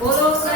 五郎さん